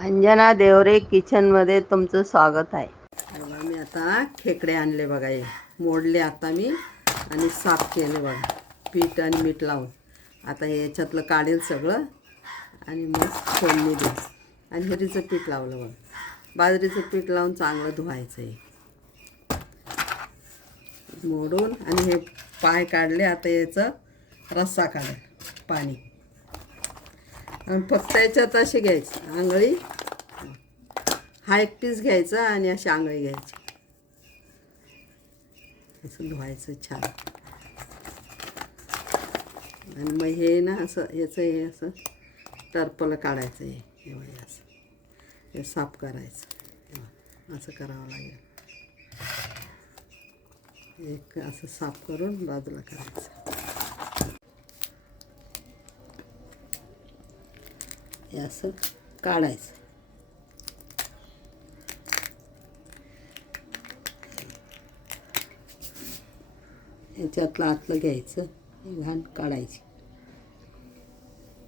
अंजना देवरे किचनमध्ये तुमचं स्वागत आहे. बघा मी आता खेकडे आणले बघा हे. मोडले आता मी आणि साफ केले बघा. पीठ आणि मीठ लावून. आता हे याच्यातलं काढेल सगळं आणि मग फोडणी दे आणि हरीचं पीठ लावलं बघा. बाजरीचं पीठ लावून चांगलं धुवायचं आहे मोडून आणि हे पाय काढले आता याचं रस्सा काढेल. पाणी. आणि फक्त याच्यात असे घ्यायचं. आंगळी. हा एक पीस घ्यायचा आणि अशी आंगळी घ्यायची. असं धुवायचं छान. आणि मग हे ना असं याचं हे असं टर्पलं काढायचं हे. हे असं. हे साफ करायचं. असं करावं लागेल. एक असं साफ करून बाजूला करायचं. हे असं काढायचं. याच्यातलं आतलं घ्यायचं घाण काढायची.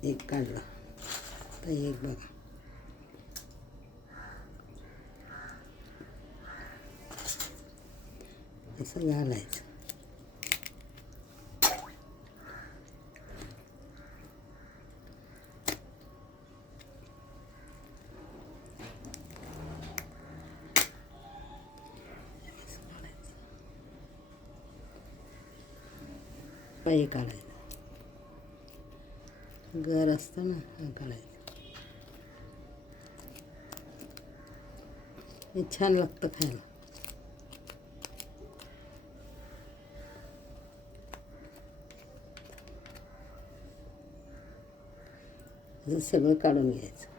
एक काढला. तर एक बघा. असं घालायचं. काही काढायचं. घर असतं ना हा काढायचं. हे छान लागतं खायला. सगळं काढून घ्यायचं.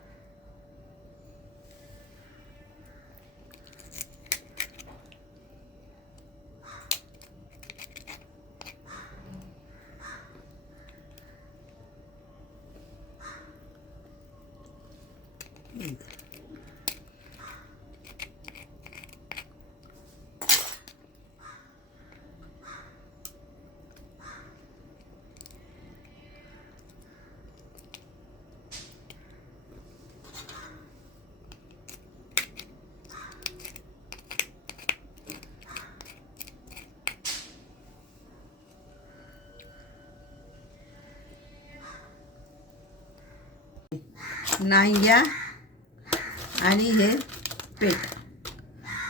नांग्या आणि हे पेट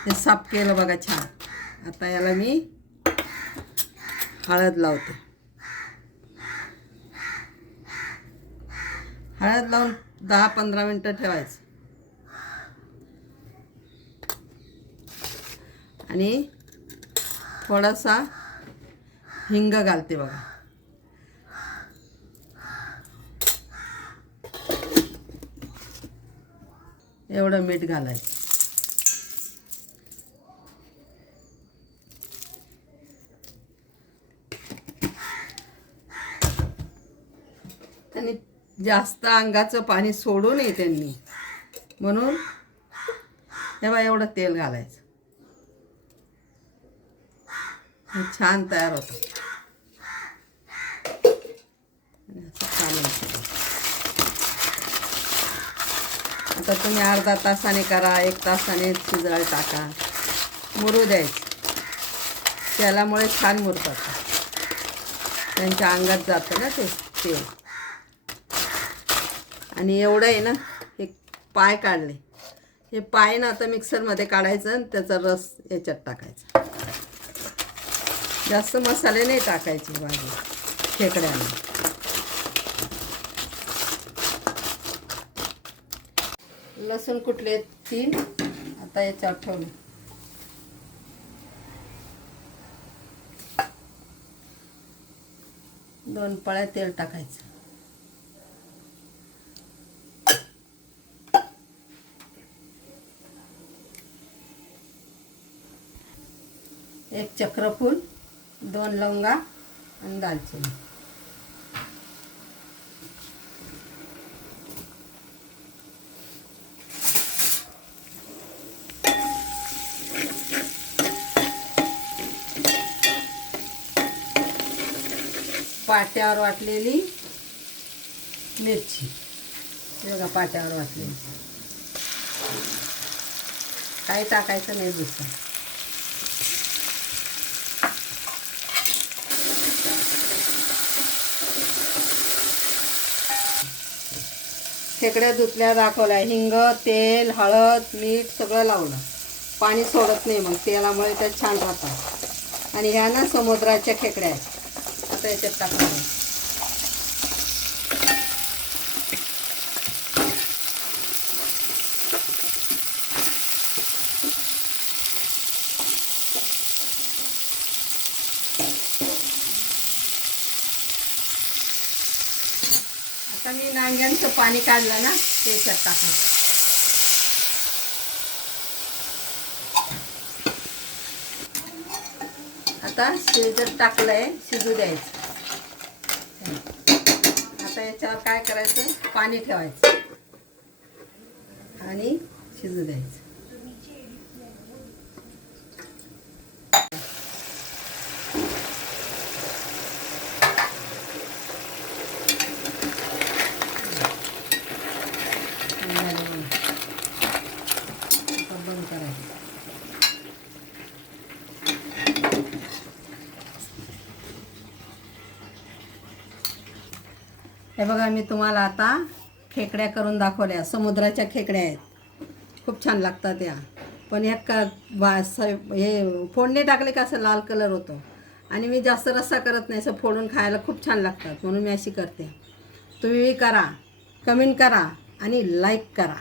हे साफ केलं बघा छान. आता याला मी हळद लावते. हळद लावून दहा पंधरा मिनटं ठेवायचं. आणि थोडासा हिंग घालते बघा. एवढं मीठ घालायचं. आणि जास्त अंगाचं पाणी सोडू नये त्यांनी. म्हणून तेव्हा एवढं तेल घालायचं. छान तयार होतं आणि असं चालवायचं आता तुम्ही अर्धा तासाने करा एक तासाने शिजळ टाका. मुरू द्यायचं. तेलामुळे छान मुरतात. त्यांच्या अंगात जातं ना ते तेल. आणि एवढं आहे ना हे पाय काढले. हे पाय ना आता मिक्सरमध्ये काढायचं आणि त्याचा रस याच्यात टाकायचा. जास्त मसाले नाही टाकायचे भाजी खेकड्याला लसूण कुठले तीन. आता याच्यावर ठेवले. दोन पळ्या तेल टाकायचं. एक चक्रफूल दोन लवंगा आणि दालचिनी. पाट्यावर वाटलेली मिरची. बघा पाट्यावर वाटलेली. काही टाकायचं नाही दुसरं. खेकड्या धुतल्या दाखवल्या. हिंग तेल हळद मीठ सगळं लावलं. पाणी सोडत नाही मग तेलामुळे त्या छान राहतात. आणि ह्या ना समुद्राच्या खेकड्या आहेत. आता याच्यात टाकणार आता मी नांग्यांचं पाणी काढलं ना ते याच्यात टाकणार. आता शिजत टाकलंय शिजू द्यायचं. आता याच्यावर काय करायचं? पाणी ठेवायचं. आणि शिजू द्यायचं झालं बघा. आता बंद करायचं हे बघा मी तुम्हाला आता खेकड्या करून दाखवल्या. समुद्राच्या खेकड्या आहेत. खूप छान लागतात या. पण ह्या का बा स हे फोडणी टाकले का असं लाल कलर होतो. आणि मी जास्त रस्सा करत नाही असं फोडून खायला खूप छान लागतात. म्हणून मी अशी करते. तुम्ही करा. कमेंट करा आणि लाईक करा.